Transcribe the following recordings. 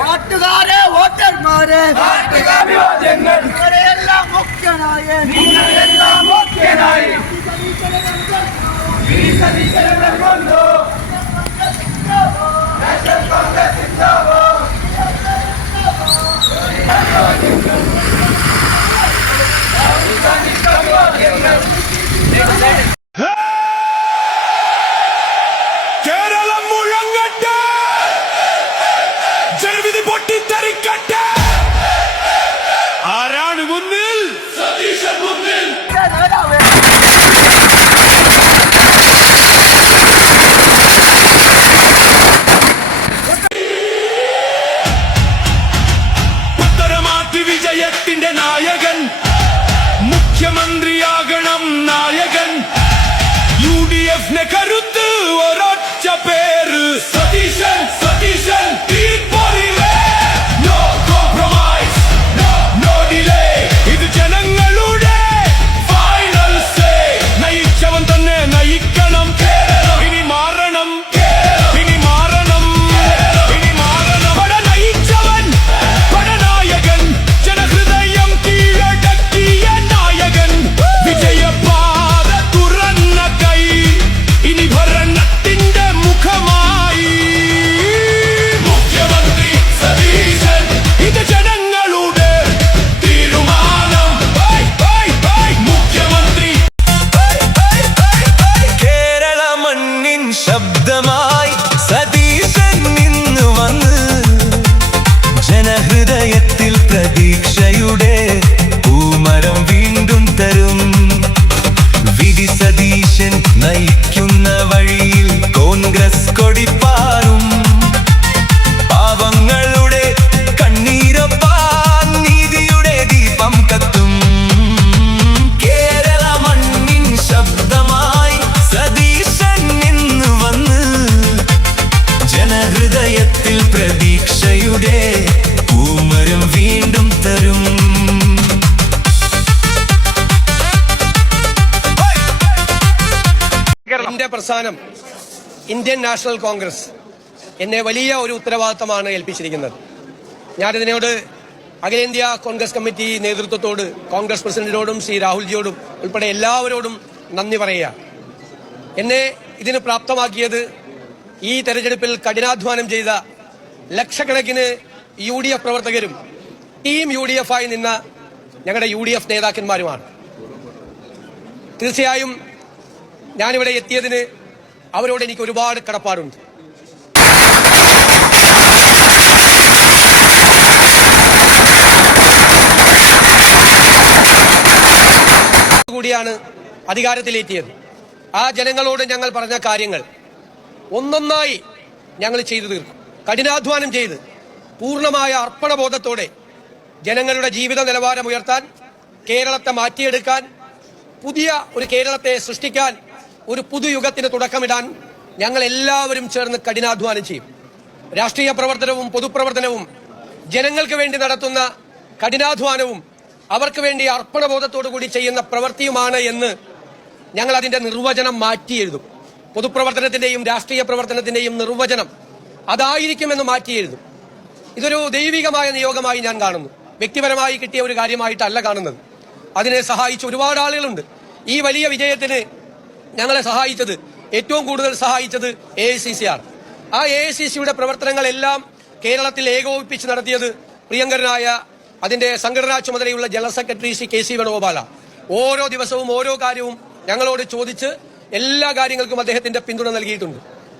നാട്ടുകാരെ വോട്ടർമാരെ നിങ്ങളെല്ലാം മുഖ്യനായ കേരളം മുഴങ്ങട്ടെ, ജനവിധി പൊട്ടിത്തെറിക്കട്ടെ. ആരാണ് മുന്നിൽ? സതീശൻ മുന്നിൽ. ഉത്തരമാറ്റി വിജയത്തിന്റെ നായകൻ, മുഖ്യമന്ത്രിയാകണം നായകൻ. UDF നെ കരുത്ത് ഒരൊറ്റ പേര് Satheesan. Satheesan no compromise, no delay. ഇത് ജനങ്ങളുടെ ഫൈനൽ സേ. നയിച്ചവൻ തന്നെ നയിക്കണം കേരളം. ഇനി മാറണം കേരളം, ഇനി മാറണം, ഇനി മാറണം. പട നയിച്ചവൻ പടനായകൻ, ജനഹൃദയം കീഴടക്കിയ നായകൻ. വിജയപാത തുറന്ന കൈ, ഇനി ഭരണത്തിന്റെ മുഖമായി മുഖ്യമന്ത്രി സതീശൻ. ഇത് ജനങ്ങളുടെ തീരുമാനം. മുഖ്യമന്ത്രി കേരള മണ്ണിൻ ശബ്ദമായി സതീശൻ ഇന്ന് വന്ന് ജനഹൃദയത്തിൽ പ്രതീക്ഷയുടെ പൂമരം വീണ്ടും തരും. വിധി സതീശൻ നയിക്കുന്ന വഴിയിൽ കോൺഗ്രസ് കൊടിപ്പാറും. പാവങ്ങളുടെ കണ്ണീരൊപ്പാൻ നീതിയുടെ ദീപം കത്തും. കേരള മണ്ണിൻ ശബ്ദമായി സതീശൻ ഇന്ന് വന്ന് ജനഹൃദയത്തിൽ പ്രതീക്ഷയുടെ പൂമരം വീണ്ടും തരും. എന്റെ പ്രസ്ഥാനം ഇന്ത്യൻ നാഷണൽ കോൺഗ്രസ് എന്നെ വലിയ ഒരു ഉത്തരവാദിത്തമാണ് ഏൽപ്പിച്ചിരിക്കുന്നത്. ഞാനിതിനോട് അഖിലേന്ത്യാ കോൺഗ്രസ് കമ്മിറ്റി നേതൃത്വത്തോട്, കോൺഗ്രസ് പ്രസിഡന്റിനോടും ശ്രീ രാഹുൽജിയോടും ഉൾപ്പെടെ എല്ലാവരോടും നന്ദി പറയുക. എന്നെ ഇതിന് പ്രാപ്തമാക്കിയത് ഈ തെരഞ്ഞെടുപ്പിൽ കഠിനാധ്വാനം ചെയ്ത ലക്ഷക്കണക്കിന് UDF പ്രവർത്തകരും ടീം UDF ആയി നിന്ന ഞങ്ങളുടെ UDF നേതാക്കന്മാരുമാണ്. തീർച്ചയായും ഞാനിവിടെ എത്തിയതിന് അവരോട് എനിക്ക് ഒരുപാട് കടപ്പാടുണ്ട്. കൂടിയാണ് അധികാരത്തിലെത്തിയത്. ആ ജനങ്ങളോട് ഞങ്ങൾ പറഞ്ഞ കാര്യങ്ങൾ ഒന്നൊന്നായി ഞങ്ങൾ ചെയ്തു തീർക്കും. കഠിനാധ്വാനം ചെയ്ത് പൂർണ്ണമായ അർപ്പണബോധത്തോടെ ജനങ്ങളുടെ ജീവിത നിലവാരം ഉയർത്താൻ, കേരളത്തെ മാറ്റിയെടുക്കാൻ, പുതിയ ഒരു കേരളത്തെ സൃഷ്ടിക്കാൻ, ഒരു പുതുയുഗത്തിന് തുടക്കമിടാൻ ഞങ്ങൾ എല്ലാവരും ചേർന്ന് കഠിനാധ്വാനം ചെയ്യും. രാഷ്ട്രീയ പ്രവർത്തനവും പൊതുപ്രവർത്തനവും ജനങ്ങൾക്ക് വേണ്ടി നടത്തുന്ന കഠിനാധ്വാനവും അവർക്ക് വേണ്ടി അർപ്പണബോധത്തോടു കൂടി ചെയ്യുന്ന പ്രവൃത്തിയുമാണ് എന്ന് ഞങ്ങൾ അതിന്റെ നിർവചനം മാറ്റി എഴുതും. പൊതുപ്രവർത്തനത്തിന്റെയും രാഷ്ട്രീയ പ്രവർത്തനത്തിന്റെയും നിർവചനം അതായിരിക്കുമെന്ന് മാറ്റി എഴുതും. ഇതൊരു ദൈവികമായ നിയോഗമായി ഞാൻ കാണുന്നു. വ്യക്തിപരമായി കിട്ടിയ ഒരു കാര്യമായിട്ടല്ല കാണുന്നത്. അതിനെ സഹായിച്ച ഒരുപാട് ആളുകളുണ്ട്. ഈ വലിയ വിജയത്തിന് ഞങ്ങളെ സഹായിച്ചത്, ഏറ്റവും കൂടുതൽ സഹായിച്ചത് AICC ആണ്. ആ AICCയുടെ പ്രവർത്തനങ്ങളെല്ലാം കേരളത്തിൽ ഏകോപിപ്പിച്ച് നടത്തിയത് പ്രിയങ്കരനായ അതിന്റെ സംഘടനാ ചുമതലയുള്ള general secretary Shri KC Venugopala. ഓരോ ദിവസവും ഓരോ കാര്യവും ഞങ്ങളോട് ചോദിച്ച് എല്ലാ കാര്യങ്ങൾക്കും അദ്ദേഹത്തിന്റെ പിന്തുണ നൽകിയിട്ടുണ്ട്.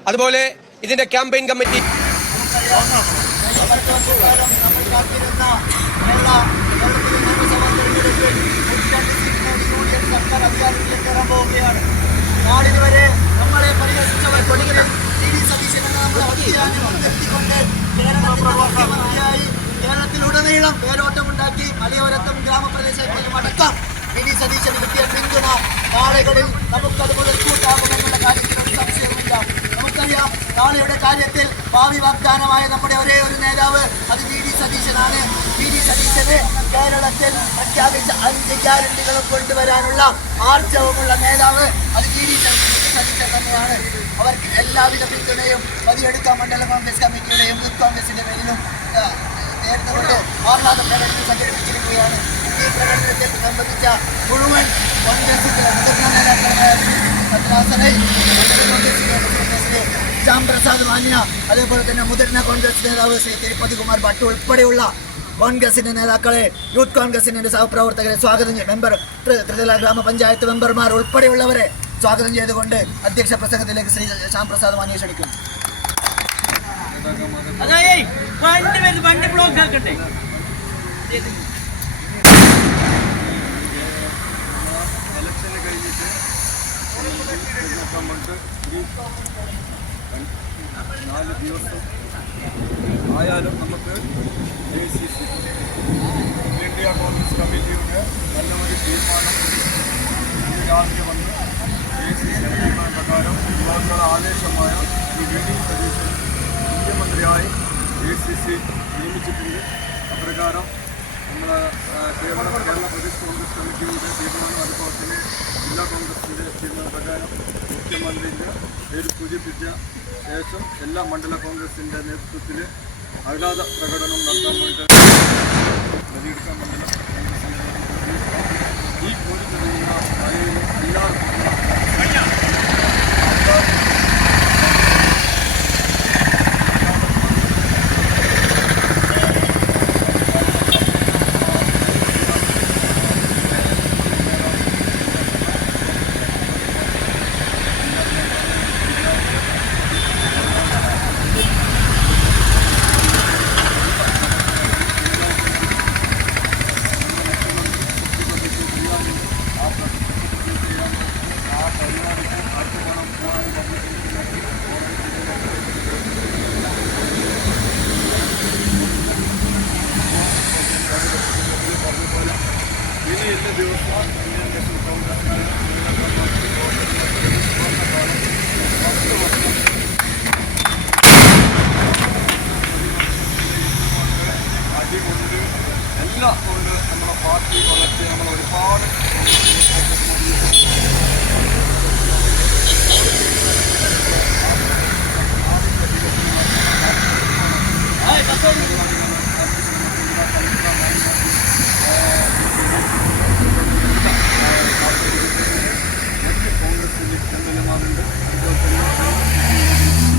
അതുപോലെ ഇതിന്റെ ക്യാമ്പയിൻ കമ്മിറ്റി നാളിന് വരെ നമ്മളെ പരിഹസിച്ചവർ കേരളത്തിലുടനീളം വേരോട്ടമുണ്ടാക്കി മലയോരത്തും ഗ്രാമപ്രദേശങ്ങളിലും അടക്കം വി.ഡി. സതീശന് കിട്ടിയ പിന്തുണ നാളുകളിൽ നമുക്കത് മുതൽക്കൂട്ടാകുമെന്നുള്ള കാര്യത്തിൽ ഒരു സംശയമില്ല. നമുക്കറിയാം, നാളെയുടെ കാര്യത്തിൽ ഭാവി വാഗ്ദാനമായ നമ്മുടെ ഒരേ ഒരു നേതാവ് അത് വി.ഡി. സതീശനാണ്. വി.ഡി. സതീശന് കേരളത്തിൽ പ്രഖ്യാപിച്ച 5 ഗ്യാരണ്ടികളും കൊണ്ടുവരാനുള്ള ആർജവമുള്ള നേതാവ് അത് വി.ഡി. സതീശൻ തന്നെയാണ്. അവർക്ക് എല്ലാവിധ പിന്തുണയും പതിയെടുക്കാൻ മണ്ഡലം കോൺഗ്രസ് കമ്മിറ്റിയുടെയും യൂത്ത് കോൺഗ്രസിന്റെ പേരിലും നേരിട്ടുകൊണ്ട് ആഹ്ലാദ പ്രകടനം സംഘടിപ്പിച്ചിരിക്കുകയാണ്. ഈ പ്രകടനത്തിൽ സംബന്ധിച്ച മുഴുവൻ കോൺഗ്രസിന്റെ മുതിർന്ന നേതാക്കളായ ശ്യാംപ്രസാദ് മാന്യ, അതേപോലെ തന്നെ മുതിർന്ന കോൺഗ്രസ് നേതാവ് ശ്രീ തിരുപ്പതി കുമാർ ഭട്ട് ഉൾപ്പെടെയുള്ള കോൺഗ്രസിന്റെ നേതാക്കളെ, യൂത്ത് കോൺഗ്രസിന്റെ സഹപ്രവർത്തകരെ സ്വാഗതം മെമ്പർ ത്രിതല ഗ്രാമപഞ്ചായത്ത് മെമ്പർമാർ ഉൾപ്പെടെയുള്ളവരെ സ്വാഗതം ചെയ്തുകൊണ്ട് അധ്യക്ഷ പ്രസംഗത്തിലേക്ക് ശ്രീ ശ്യാംപ്രസാദ് മാന്യ ക്ഷണിക്കുന്നു. ഇലക്ഷന് കഴിഞ്ഞിട്ട് കൊണ്ട് ഒരു 4 ദിവസം ആയാലും നമുക്ക് ACC ഇന്ത്യ കോൺഗ്രസ് കമ്മിറ്റിയുടെ നല്ല ഒരു തീരുമാനം ഇന്ന് രാവിലെ വന്ന് ACC തീരുമാന പ്രകാരം യുവാക്കളുടെ ആദേശമായ വി.ഡി. സതീശൻ മുഖ്യമന്ത്രിയായി ACC നിയമിച്ചിട്ടുണ്ട്. അപ്രകാരം നമ്മുടെ കേരള പ്രദേശ് കോൺഗ്രസ് കമ്മിറ്റിയുടെ തീരുമാനം, അതുപോലെ തന്നെ ജില്ലാ കോൺഗ്രസിൻ്റെ തീരുമാനപ്രകാരം മുഖ്യമന്ത്രിൻ്റെ പേര് സൂചിപ്പിച്ച ശേഷം എല്ലാ മണ്ഡല കോൺഗ്രസിൻ്റെ നേതൃത്വത്തിൽ ആഹ്ലാദ പ്രകടനം നടത്താൻ വേണ്ടി നവീകരിക്കാൻ മണ്ഡല കോൺഗ്രസിൻ്റെ ഈ കോഴി കഴിയുന്ന മഴയിൽ എല്ലാവർക്കും ഇനി ദിവസം ഇന്ത്യൻ നാഷണൽ കോൺഗ്രസിൻ്റെ അടികൊണ്ട് എല്ലാ കോൺഗ്രസ് നമ്മുടെ പാർട്ടി വളർത്തി നമ്മൾ ഒരുപാട് കോൺഗ്രസിൻ്റെ എംഎൽഎമാരുണ്ട്, അതുപോലെ തന്നെ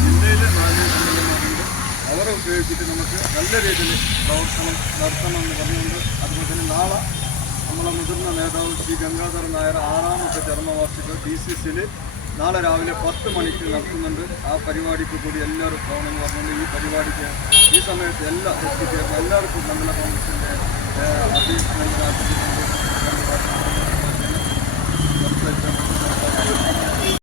ജില്ലയിലെ 4 എംഎൽഎമാരുണ്ട്. അവരെ ഉപയോഗിച്ചിട്ട് നമുക്ക് നല്ല രീതിയിൽ പ്രവർത്തനം നടത്തണമെന്ന് പറഞ്ഞുകൊണ്ട്, അതുപോലെ തന്നെ നാളെ നമ്മളെ മുതിർന്ന നേതാവ് ശ്രീ ഗംഗാധർ നായർ 6ാമത്തെ ചരമവാർഷിക DCCയിൽ നാളെ രാവിലെ 10 മണിക്ക് നടത്തുന്നുണ്ട്. ആ പരിപാടിക്ക് കൂടി എല്ലാവരും പോകണമെന്ന് പറഞ്ഞുകൊണ്ട് ഈ പരിപാടിക്ക് ഈ സമയത്ത് എത്തിച്ചേർന്ന എല്ലാവർക്കും മണ്ഡല കോൺഗ്രസിൻ്റെ അധ്യക്ഷ